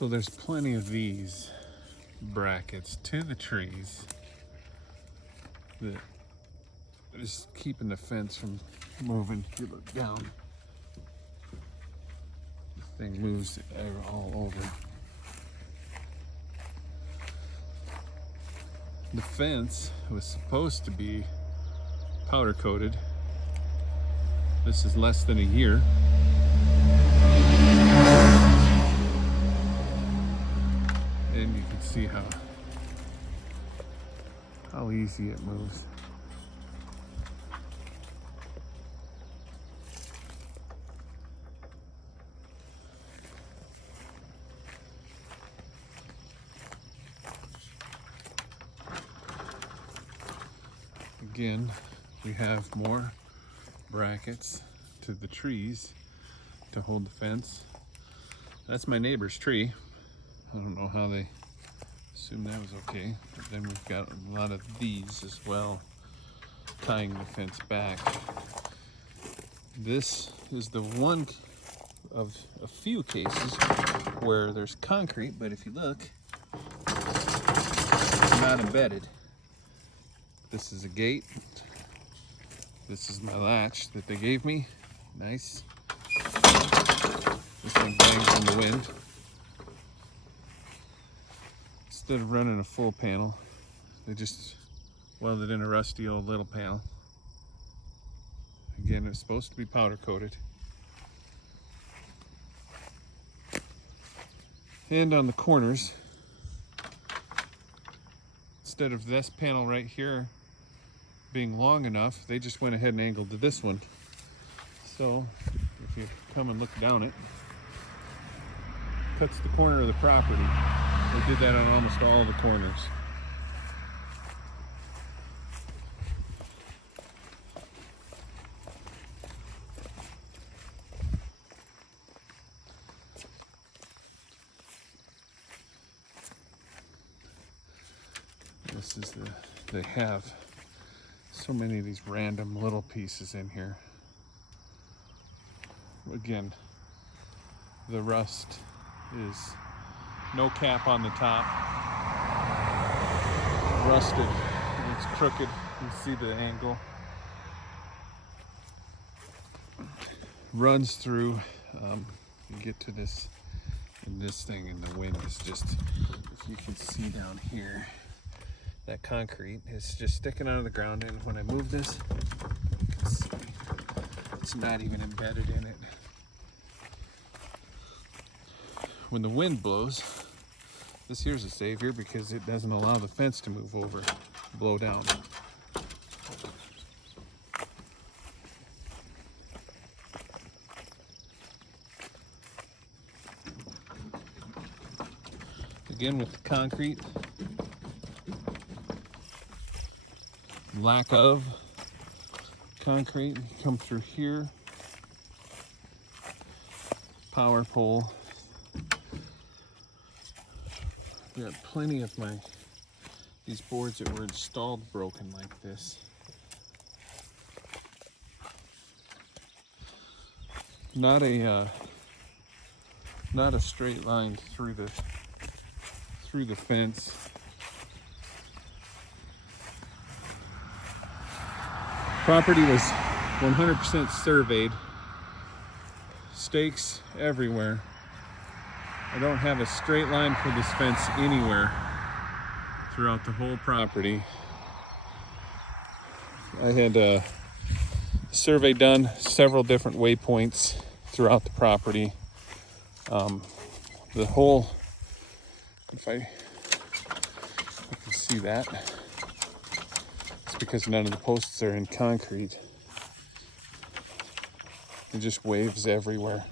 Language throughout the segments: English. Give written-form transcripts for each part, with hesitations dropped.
So there's plenty of these brackets to the trees that is keeping the fence from moving. If you look down, the thing moves all over. The fence was supposed to be powder coated. This is less than a year. And you can see how easy it moves. Again, we have more brackets to the trees to hold the fence. That's my neighbor's tree. I don't know how they assumed that was okay. But then we've got a lot of these as well, tying the fence back. This is the one of a few cases where there's concrete, but if you look, it's not embedded. This is a gate. This is my latch that they gave me. Nice. This thing bangs in the wind. Instead of running a full panel, they just welded in a rusty old little panel. Again, it's supposed to be powder coated. And on the corners, instead of this panel right here being long enough, they just went ahead and angled to this one. So if you come and look down it, cuts the corner of the property. They did that on almost all the corners. This is they have so many of these random little pieces in here. Again, the rust is no cap on the top. Rusted, it's crooked. You see the angle. Runs through. You get to this, and this thing, and the wind is just, if you can see down here, that concrete is just sticking out of the ground, and when I move this, you can see it's not even embedded in it. When the wind blows, this here's a savior because it doesn't allow the fence to move over, blow down. Again, with the concrete, lack of concrete, come through here, power pole. Got plenty of these boards that were installed broken like this. Not a straight line through the fence. Property was 100% surveyed. Stakes everywhere. I don't have a straight line for this fence anywhere throughout the whole property. I had a survey done, several different waypoints throughout the property. The whole, if you can see that, it's because none of the posts are in concrete. It just waves everywhere.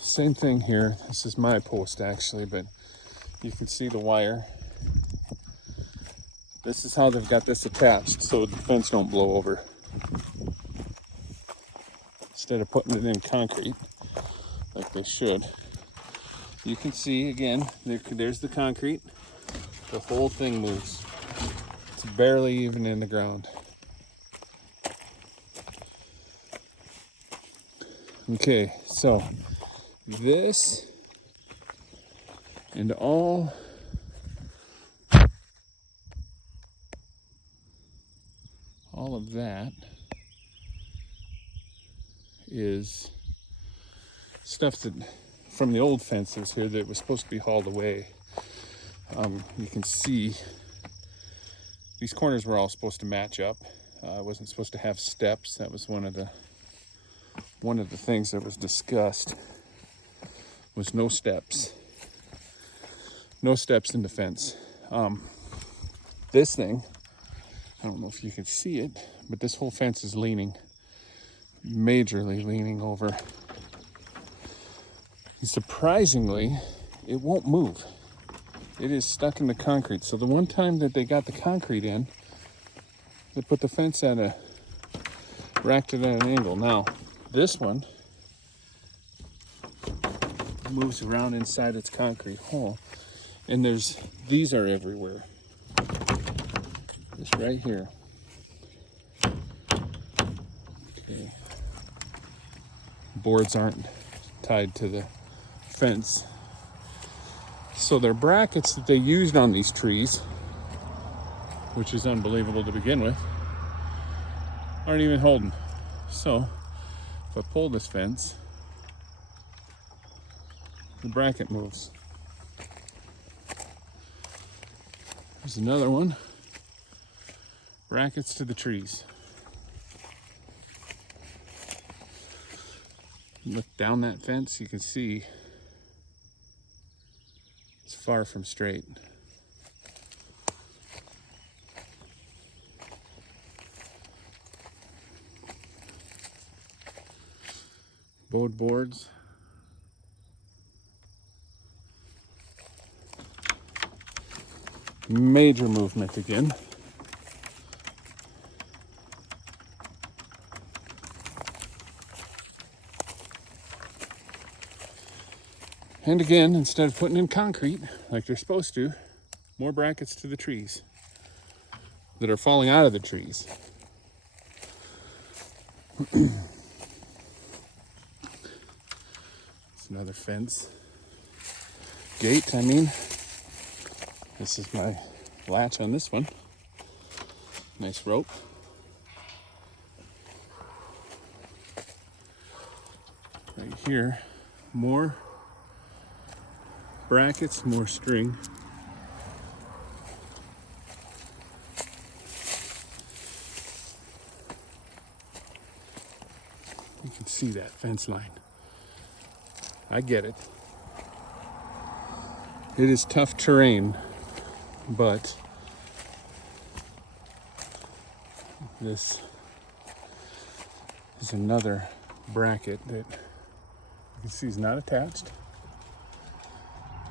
Same thing here. This is my post actually, but you can see the wire. This is how they've got this attached so the fence don't blow over. Instead of putting it in concrete like they should. You can see again, there's the concrete. The whole thing moves. It's barely even in the ground. Okay, so this and all of that is stuff that from the old fences here that was supposed to be hauled away. You can see these corners were all supposed to match up. I wasn't supposed to have steps. That was one of the things that was discussed, was no steps in the fence. This thing, I don't know if you can see it, but this whole fence is leaning, majorly leaning over. And surprisingly, it won't move. It is stuck in the concrete. So the one time that they got the concrete in, they put the fence racked it at an angle. Now, this one moves around inside its concrete hole, and these are everywhere. This right here. Okay. Boards aren't tied to the fence. So they're brackets that they used on these trees, which is unbelievable to begin with, aren't even holding. So if I pull this fence, the bracket moves. There's another one. Brackets to the trees. Look down that fence, you can see it's far from straight. Bowed boards. Major movement again. And again, instead of putting in concrete like they're supposed to, more brackets to the trees that are falling out of the trees. It's another fence. Gate, I mean. This is my latch on this one. Nice rope. Right here, more brackets, more string. You can see that fence line. I get it. It is tough terrain, but this is another bracket that you can see is not attached.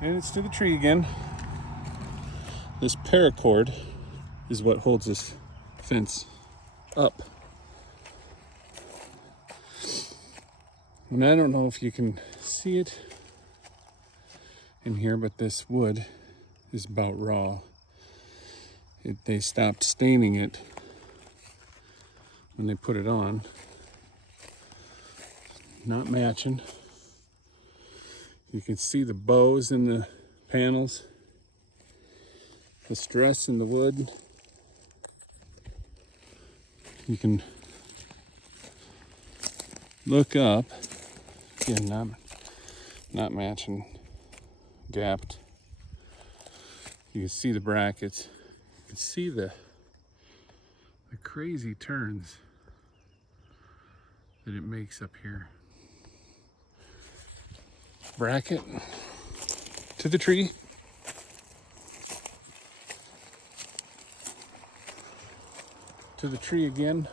And it's to the tree again. This paracord is what holds this fence up. And I don't know if you can see it in here, but this wood is about raw. They stopped staining it when they put it on. Not matching. You can see the bows in the panels, the stress in the wood. You can look up. Again, not matching, gapped. You can see the brackets. You can see the crazy turns that it makes up here. Bracket to the tree. To the tree again.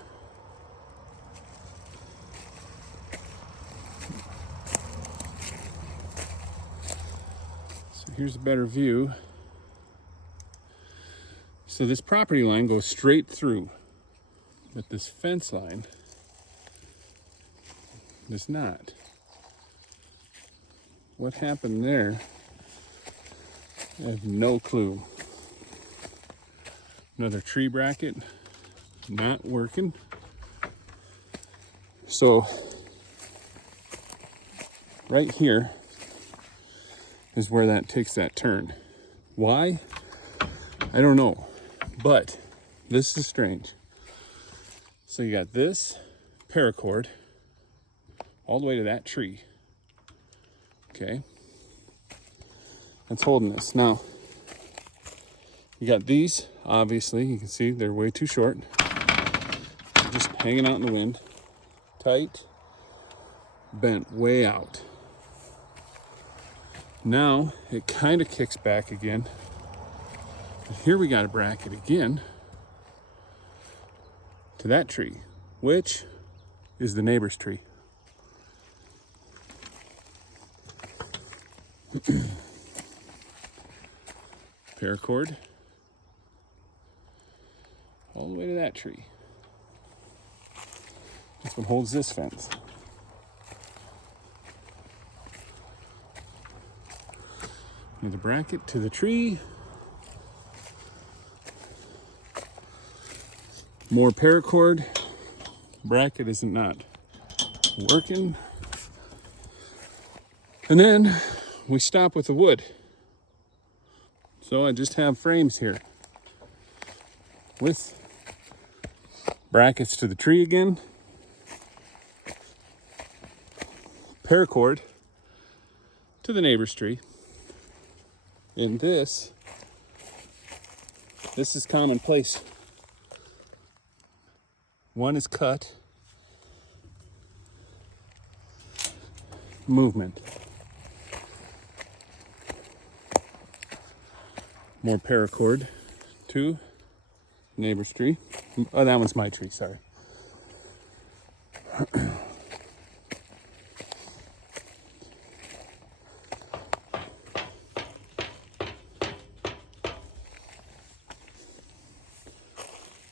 So here's a better view. So this property line goes straight through, but this fence line does not. What happened there? I have no clue. Another tree bracket, not working. So right here is where that takes that turn. Why? I don't know, but this is strange. So you got this paracord all the way to that tree. Okay, that's holding this. Now, you got these, obviously, you can see they're way too short. Just hanging out in the wind. Tight, bent way out. Now, it kind of kicks back again. And here we got a bracket again to that tree, which is the neighbor's tree. Paracord all the way to that tree. That's what holds this fence. Need a bracket to the tree. More paracord. Bracket isn't not working. And then we stop with the wood. So I just have frames here with brackets to the tree again, paracord to the neighbor's tree, and this is commonplace. One is cut, movement. More paracord to neighbor's tree. Oh, that one's my tree, sorry.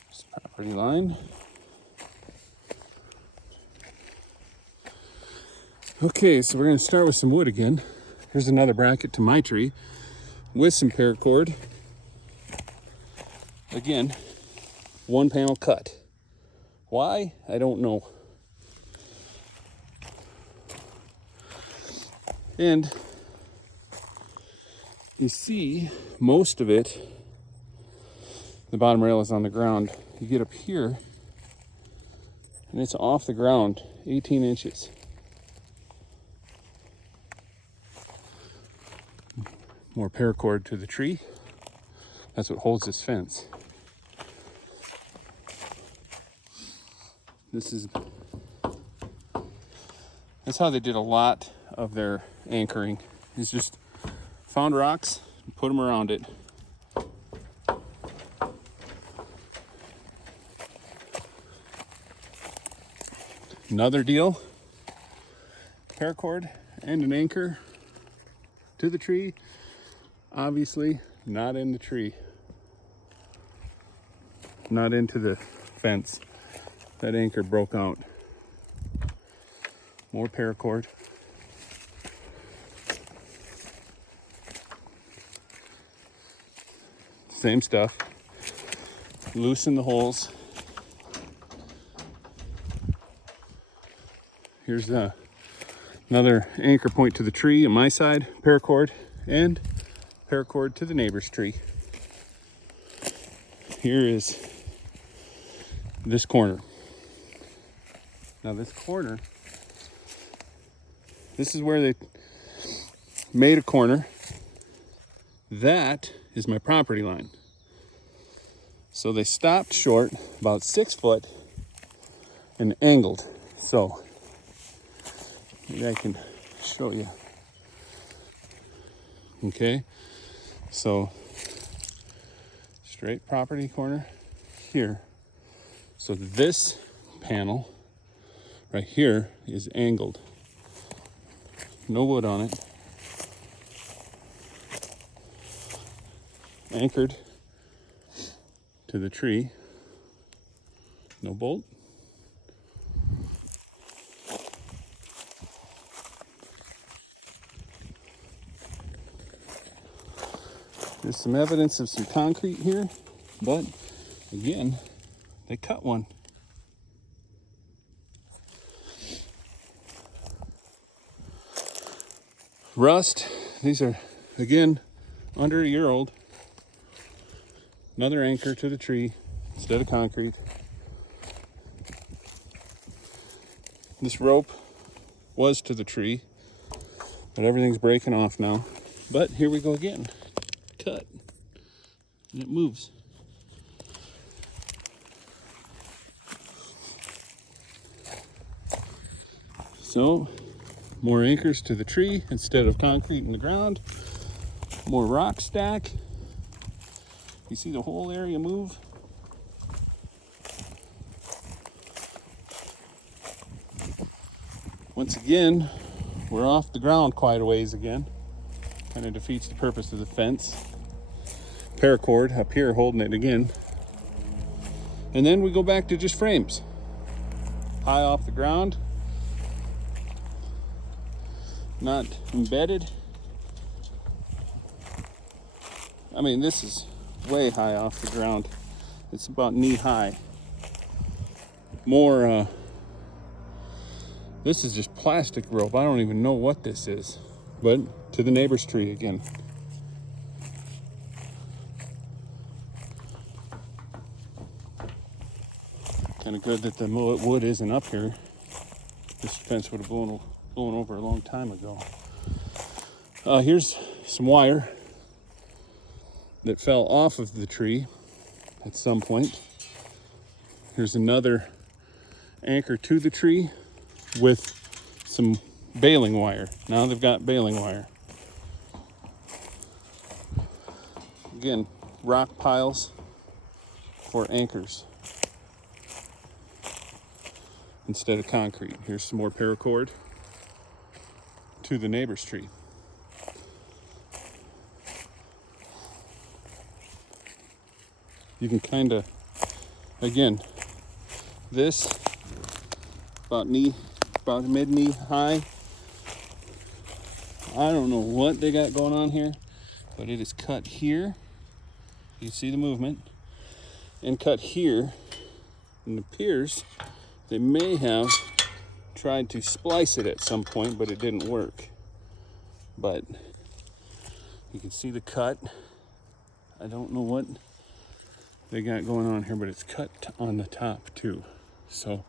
This property line. Okay, so we're going to start with some wood again. Here's another bracket to my tree with some paracord. Again, one panel cut. Why? I don't know. And you see most of it, the bottom rail is on the ground. You get up here and it's off the ground, 18 inches. More paracord to the tree. That's what holds this fence. That's how they did a lot of their anchoring. Is just found rocks and put them around it. Another deal, paracord and an anchor to the tree. Obviously not in the tree, not into the fence. That anchor broke out. More paracord. Same stuff. Loosen the holes. Here's another anchor point to the tree on my side, paracord, and paracord to the neighbor's tree. Here is this corner. Now this corner, this is where they made a corner. That is my property line. So they stopped short, about 6 foot, and angled. So maybe I can show you. Okay, so straight property corner here. So this panel right here is angled. No wood on it. Anchored to the tree. No bolt. There's some evidence of some concrete here, but again, they cut one. Rust. These are, again, under a year old. Another anchor to the tree instead of concrete. This rope was to the tree, but everything's breaking off now. But here we go again. Cut. And it moves. So, more anchors to the tree instead of concrete in the ground. More rock stack. You see the whole area move? Once again, we're off the ground quite a ways again. Kind of defeats the purpose of the fence. Paracord up here holding it again. And then we go back to just frames. High off the ground. Not embedded. I mean, this is way high off the ground. It's about knee high. More, this is just plastic rope. I don't even know what this is. But to the neighbor's tree again. Kind of good that the wood isn't up here. This fence would have blown over a long time ago. Here's some wire that fell off of the tree at some point. Here's another anchor to the tree with some baling wire. Now they've got baling wire. Again, rock piles for anchors instead of concrete. Here's some more paracord to the neighbor's tree. You can kind of, again, this about mid-knee high. I don't know what they got going on here, but it is cut here. You see the movement, and cut here. And it appears they may have tried to splice it at some point, but it didn't work. But you can see the cut. I don't know what they got going on here, but it's cut on the top too. So,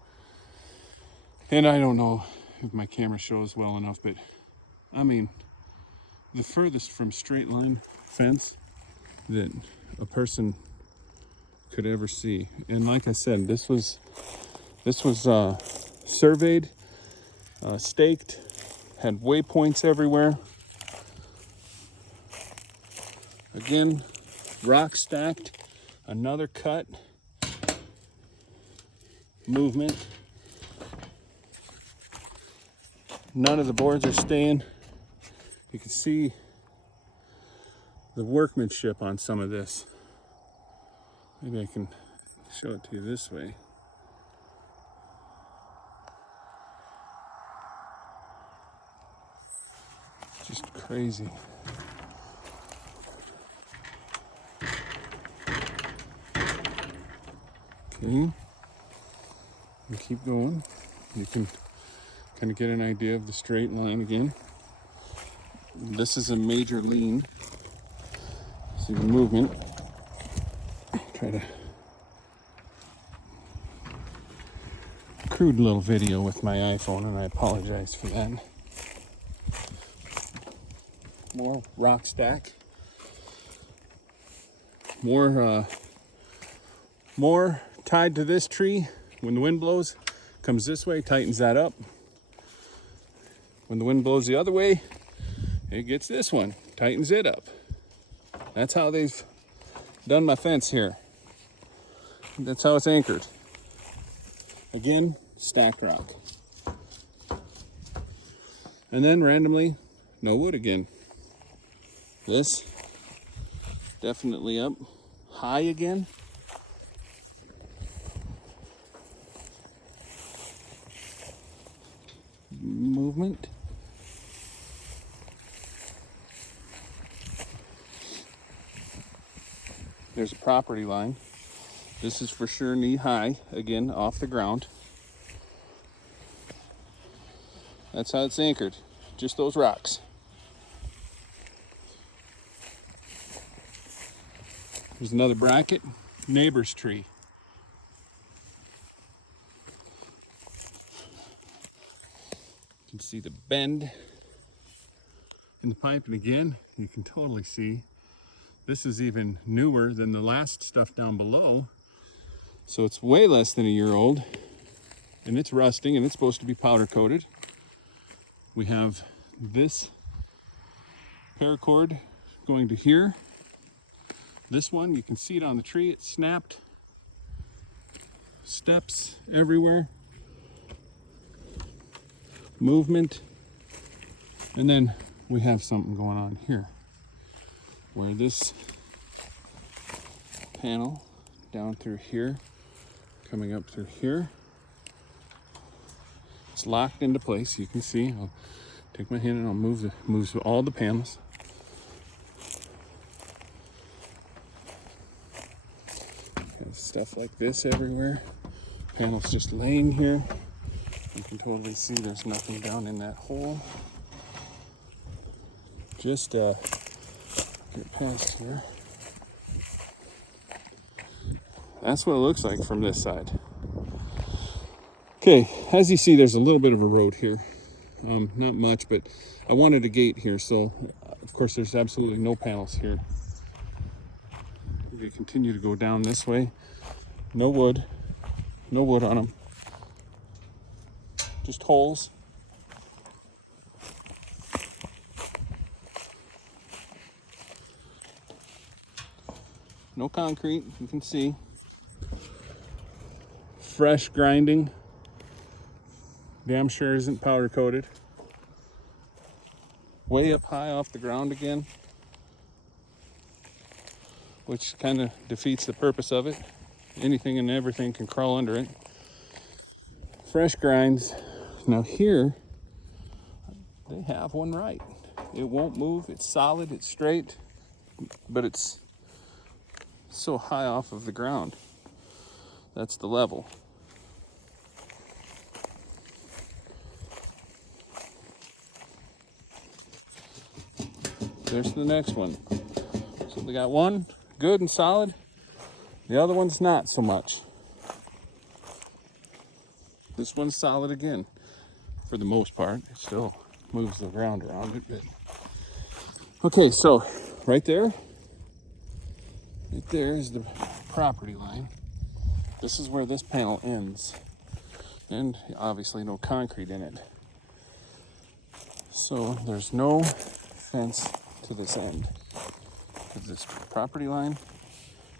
and I don't know if my camera shows well enough, but I mean, the furthest from straight line fence that a person could ever see. And like I said, this was surveyed, staked, had waypoints everywhere. Again, rock stacked. Another cut, movement. None of the boards are staying. You can see the workmanship on some of this. Maybe I can show it to you this way. Just crazy. Okay, and keep going. You can kind of get an idea of the straight line again. This is a major lean. See the movement. Try to crude little video with my iPhone, and I apologize for that. More rock stack. More tied to this tree. When the wind blows, comes this way, tightens that up. When the wind blows the other way, it gets this one, tightens it up. That's how they've done my fence here. That's how it's anchored. Again, stacked rock. And then randomly, no wood again. This, definitely up high again. Movement. There's a property line. This is for sure knee high, again, off the ground. That's how it's anchored, just those rocks. There's another bracket, neighbor's tree. You can see the bend in the pipe, and again, you can totally see this is even newer than the last stuff down below. So it's way less than a year old, and it's rusting, and it's supposed to be powder coated. We have this paracord going to here. This one, you can see it on the tree, it snapped. Steps everywhere. Movement. And then we have something going on here where this panel down through here, coming up through here, it's locked into place. You can see, I'll take my hand and I'll move all the panels. Have stuff like this everywhere. Panels just laying here. You can totally see there's nothing down in that hole. Just get past here. That's what it looks like from this side. Okay, as you see, there's a little bit of a road here. Not much, but I wanted a gate here, so of course there's absolutely no panels here. We continue to go down this way. No wood on them. Just holes. No concrete, you can see. Fresh grinding. Damn sure isn't powder coated. Way up high off the ground again, which kind of defeats the purpose of it. Anything and everything can crawl under it. Fresh grinds. Now here, they have one right. It won't move, it's solid, it's straight, but it's so high off of the ground. That's the level. There's the next one. So they got one good and solid. The other one's not so much. This one's solid again, for the most part. It still moves the ground around it, but okay, so right there is the property line. This is where this panel ends, and obviously no concrete in it. So there's no fence to this end. Of this property line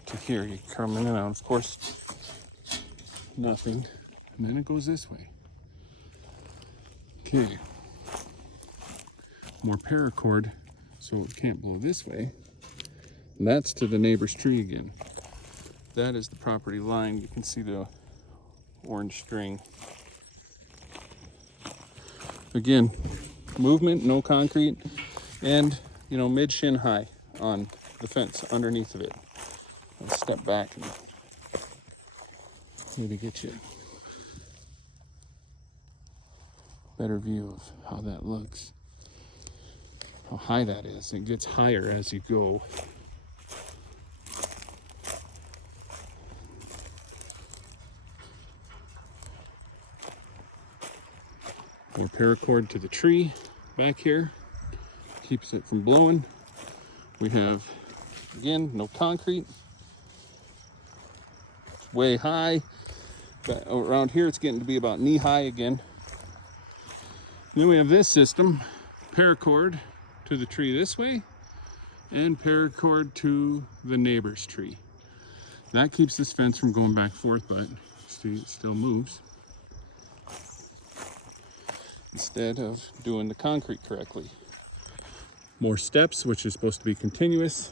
to here, you come in and out, of course, nothing. And then it goes this way. Okay. More paracord, so it can't blow this way. And that's to the neighbor's tree again. That is the property line. You can see the orange string. Again, movement, no concrete, and mid-shin high on the fence underneath of it. I'll step back and maybe get you a better view of how that looks. How high that is. It gets higher as you go. More paracord to the tree back here. Keeps it from blowing. We have, again, no concrete. It's way high. But around here it's getting to be about knee high again. And then we have this system, paracord to the tree this way, and paracord to the neighbor's tree. That keeps this fence from going back and forth, but see, it still moves. Instead of doing the concrete correctly. More steps, which is supposed to be continuous.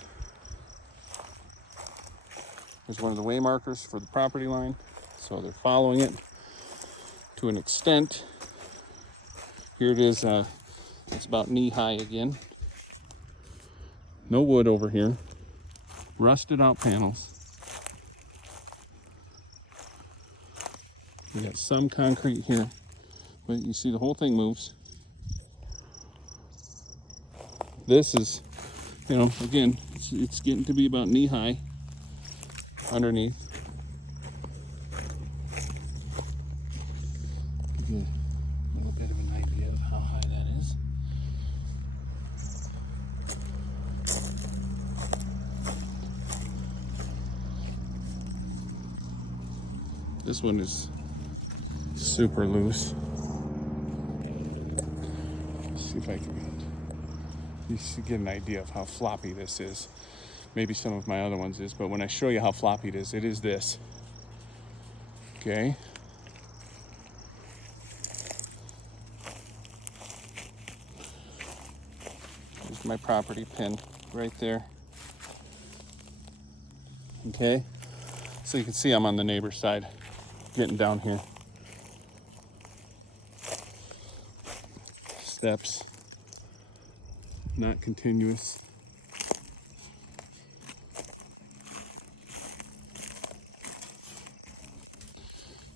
There's one of the way markers for the property line. So they're following it to an extent. Here it is, it's about knee high again. No wood over here. Rusted out panels. We got some concrete here, but you see the whole thing moves. This is, again, it's getting to be about knee high. underneath. Give you a little bit of an idea of how high that is. This one is super loose. Let's see if I can get an idea of how floppy this is. Maybe some of my other ones is, but when I show you how floppy it is this. Okay. There's my property pin right there. Okay. So you can see I'm on the neighbor's side, getting down here. Steps, not continuous.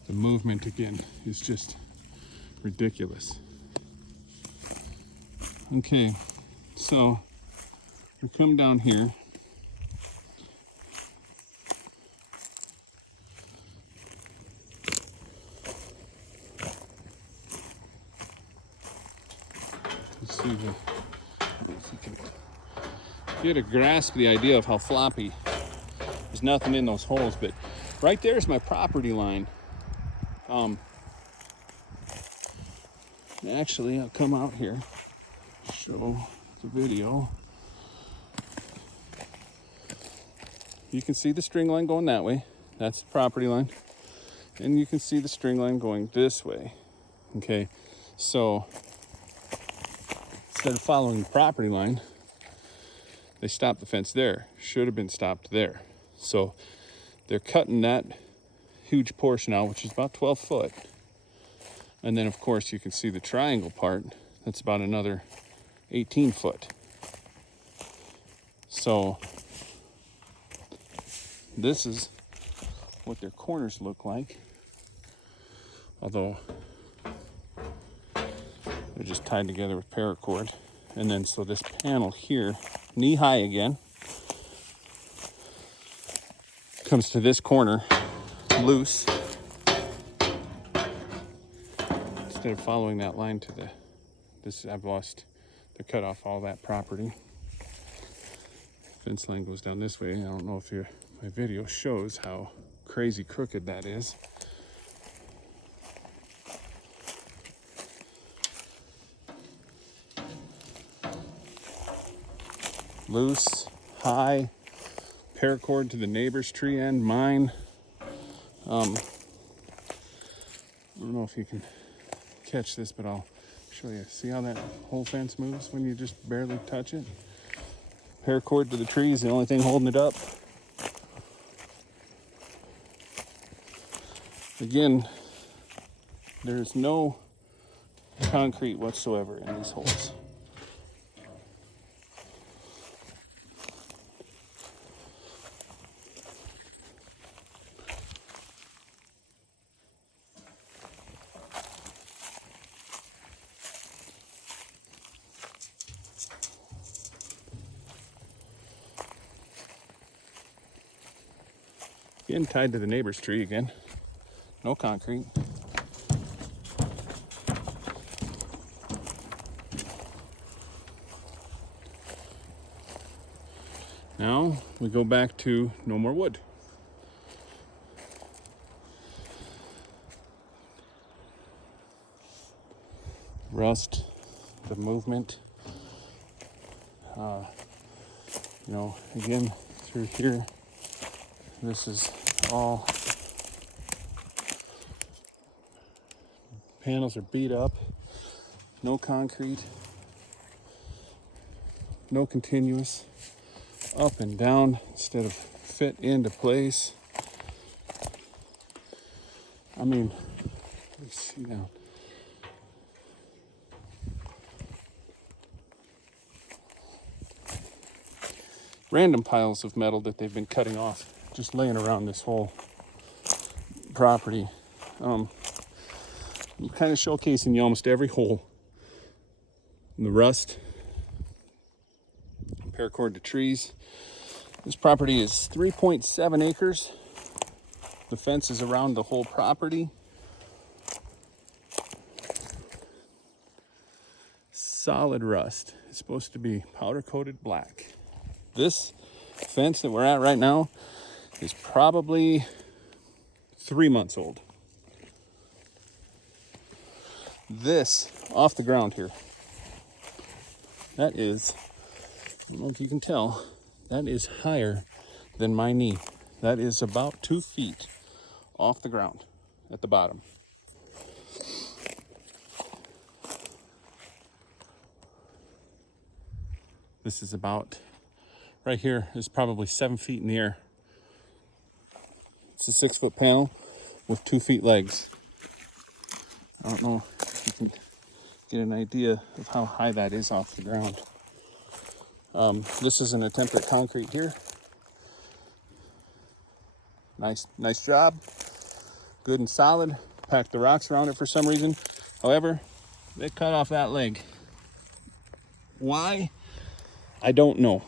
The movement again is just ridiculous. Okay, so we come down here. Let's see if you can get a grasp the idea of how floppy. There's nothing in those holes, but right there is my property line. Actually, I'll come out here, show the video. You can see the string line going that way. That's the property line. And you can see the string line going this way. Okay, so instead of following the property line, they stopped the fence there. Should have been stopped there. So they're cutting that huge portion out, which is about 12 foot. And then of course you can see the triangle part, that's about another 18 foot. So this is what their corners look like. Although they're just tied together with paracord. And then so this panel here, knee high again, comes to this corner loose. Instead of following that line to I've lost, they cut off all that property. Fence line goes down this way. I don't know if my video shows how crazy crooked that is. Loose, high, paracord to the neighbor's tree and mine. I don't know if you can catch this, but I'll show you. See how that whole fence moves when you just barely touch it? Paracord to the tree is the only thing holding it up. Again, there's no concrete whatsoever in these holes. Again, tied to the neighbor's tree again. No concrete. Now we go back to no more wood. Rust, the movement. Again, through here, this is all panels are beat up, no concrete, no continuous, up and down instead of fit into place. I mean, let's see now. Random piles of metal that they've been cutting off, just laying around this whole property. I'm kind of showcasing you almost every hole. And the rust, paracord to trees. This property is 3.7 acres. The fence is around the whole property. Solid rust. It's supposed to be powder coated black. This fence that we're at right now is probably 3 months old. This off the ground here, that is, I don't know if you can tell, that is higher than my knee. That is about 2 feet off the ground at the bottom. This is about, right here is probably 7 feet in the air. It's a 6-foot panel with 2 feet legs. I don't know if you can get an idea of how high that is off the ground. This is an attempt at concrete here. Nice job. Good and solid. Packed the rocks around it for some reason. However, they cut off that leg. Why? I don't know.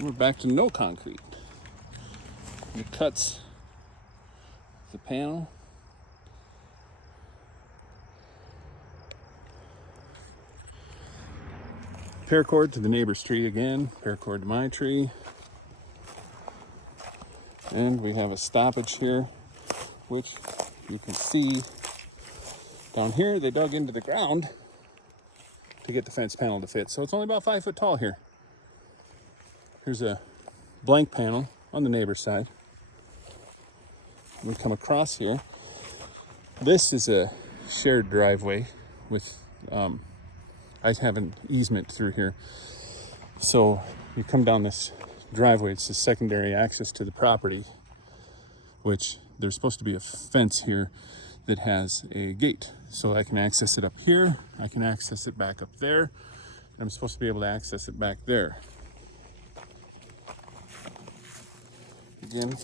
We're back to no concrete. It cuts the panel. Paracord to the neighbor's tree again. Paracord to my tree. And we have a stoppage here, which you can see down here. They dug into the ground to get the fence panel to fit. So it's only about 5 foot tall here. Here's a blank panel on the neighbor's side. We come across here. This is a shared driveway with, I have an easement through here. So you come down this driveway, it's the secondary access to the property, which there's supposed to be a fence here that has a gate. So I can access it up here, I can access it back up there, and I'm supposed to be able to access it back there. Again,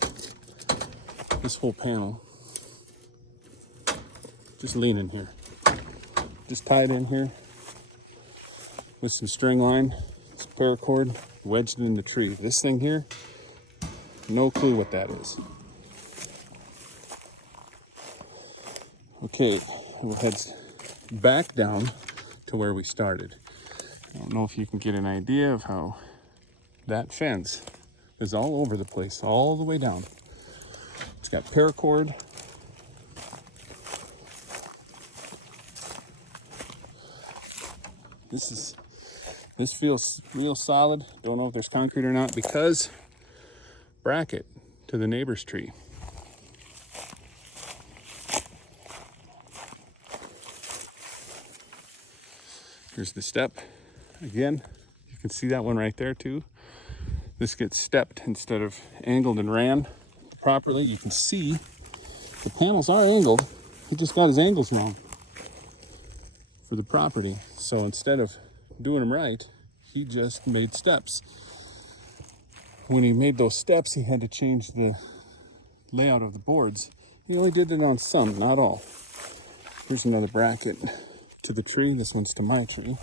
this whole panel, just leaning here. Just tied in here with some string line, some paracord, wedged in the tree. This thing here, no clue what that is. Okay, we'll head back down to where we started. I don't know if you can get an idea of how that fence is all over the place, all the way down. It's got paracord. This feels real solid. Don't know if there's concrete or not because bracket to the neighbor's tree. Here's the step. Again, you can see that one right there too. This gets stepped instead of angled and ran properly. You can see the panels are angled. He just got his angles wrong for the property. So instead of doing them right, he just made steps. When he made those steps, he had to change the layout of the boards. He only did it on some, not all. Here's another bracket to the tree. This one's to my tree.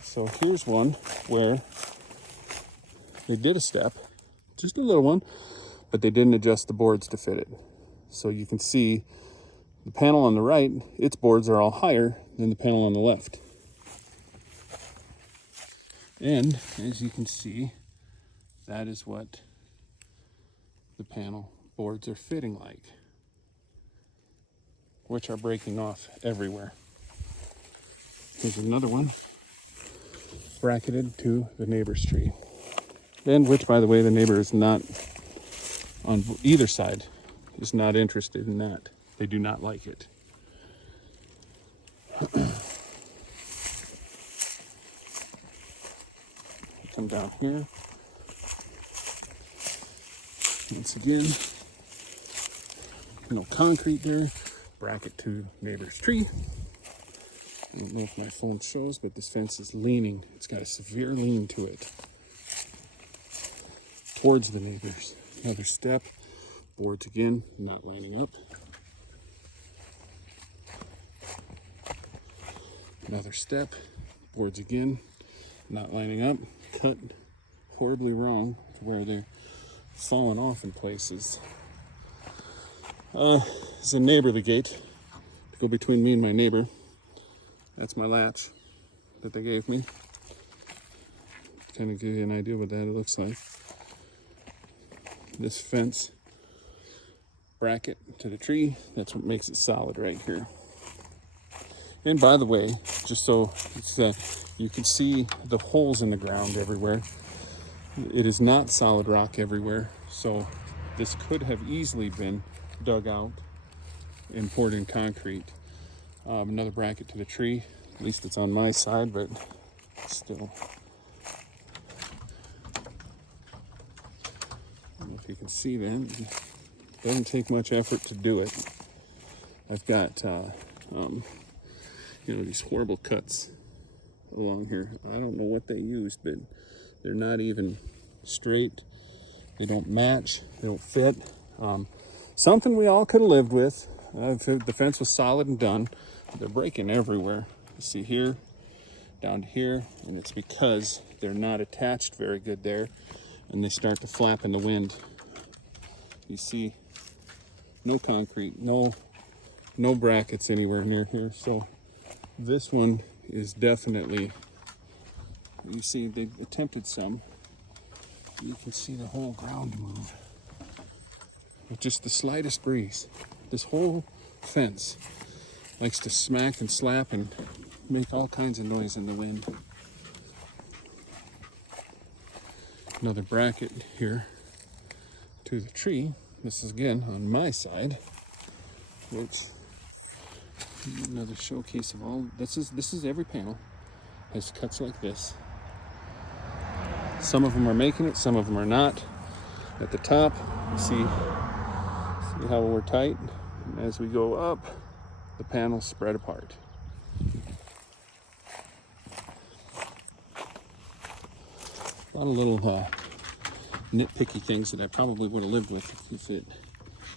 So here's one where they did a step, just a little one, but they didn't adjust the boards to fit it. So you can see the panel on the right, its boards are all higher than the panel on the left. And as you can see, that is what the panel boards are fitting like, which are breaking off everywhere. Here's another one bracketed to the neighbor's tree. And which, by the way, the neighbor is not on either side, is not interested in that. They do not like it. Come down here. Once again, no concrete there. Bracket to neighbor's tree. I don't know if my phone shows, but this fence is leaning. It's got a severe lean to it towards the neighbors. Another step. Boards again, not lining up. Another step, boards again, not lining up, cut horribly wrong to where they're falling off in places. It's a neighborly gate to go between me and my neighbor. That's my latch that they gave me. Kind of give you an idea what that looks like. This fence bracket to the tree, that's what makes it solid right here. And by the way, just so you can see the holes in the ground everywhere, it is not solid rock everywhere, so this could have easily been dug out and poured in concrete. Another bracket to the tree, at least it's on my side, but still. I don't know if you can see that. It doesn't take much effort to do it. I've got these horrible cuts along here. I don't know what they used, but they're not even straight. They don't match. They don't fit. Something we all could have lived with. If the fence was solid and done. They're breaking everywhere. You see here, down to here, and it's because they're not attached very good there, and they start to flap in the wind. You see, no concrete, no brackets anywhere near here. So this one is definitely, you see they attempted some. You can see the whole ground move with just the slightest breeze. This whole fence likes to smack and slap and make all kinds of noise in the wind. Another bracket here to the tree. This is again on my side, which another showcase of all. This is every panel has cuts like this. Some of them are making it, some of them are not. At the top, you see how we're tight. And as we go up, the panels spread apart. A lot of little nitpicky things that I probably would have lived with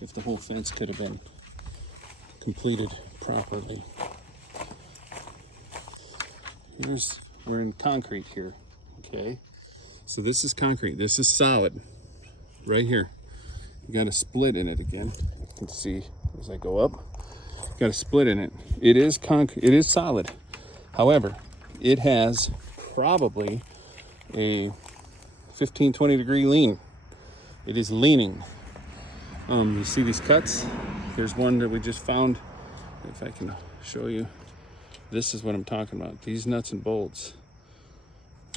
if the whole fence could have been completed properly. We're in concrete here, okay? So this is concrete, this is solid, right here. You got a split in it again. You can see as I go up, got a split in it. It is concrete, it is solid. However, it has probably a 15-20 degree lean. It is leaning. You see these cuts? There's one that we just found. If I can show you, this is what I'm talking about. These nuts and bolts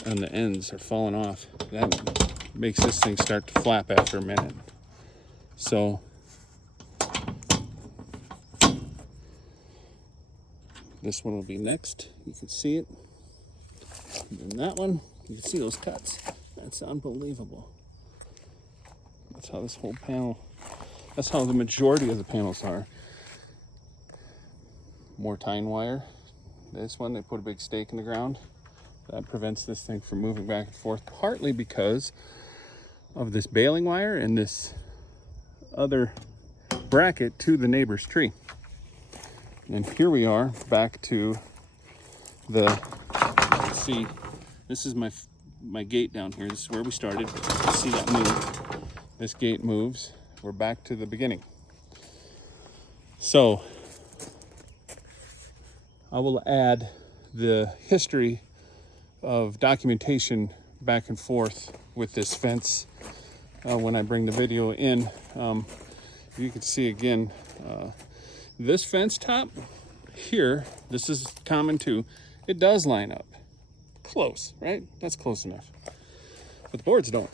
on the ends are falling off. That makes this thing start to flap after a minute. So this one will be next. You can see it. And then that one, you can see those cuts. That's unbelievable. That's how this whole panel, that's how the majority of the panels are. More tine wire. This one, they put a big stake in the ground. That prevents this thing from moving back and forth, partly because of this baling wire and this other bracket to the neighbor's tree. And here we are back to the, see, this is my gate down here. This is where we started. See that move? This gate moves. We're back to the beginning. So I will add the history of documentation back and forth with this fence when I bring the video in. You can see again, this fence top here, this is common too, it does line up. Close, right? That's close enough. But the boards don't.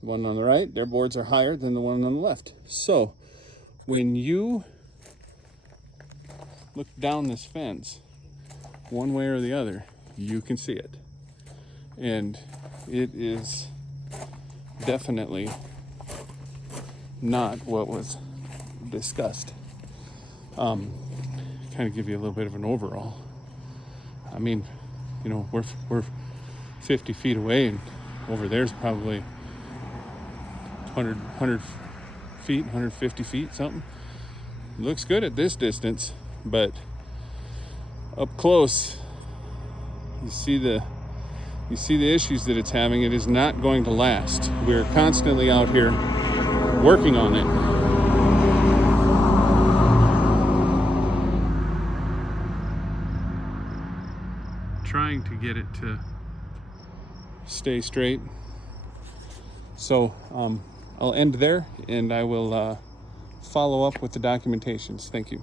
The one on the right, their boards are higher than the one on the left. So when you look down this fence, one way or the other, you can see it. And it is definitely not what was discussed. Kind of give you a little bit of an overall. I mean, you know, we're 50 feet away, and over there's probably 100 feet, 150 feet, something. It looks good at this distance, but up close, you see the issues that it's having. It is not going to last. We're constantly out here working on it. Trying to get it to stay straight. So I'll end there, and I will follow up with the documentations. Thank you.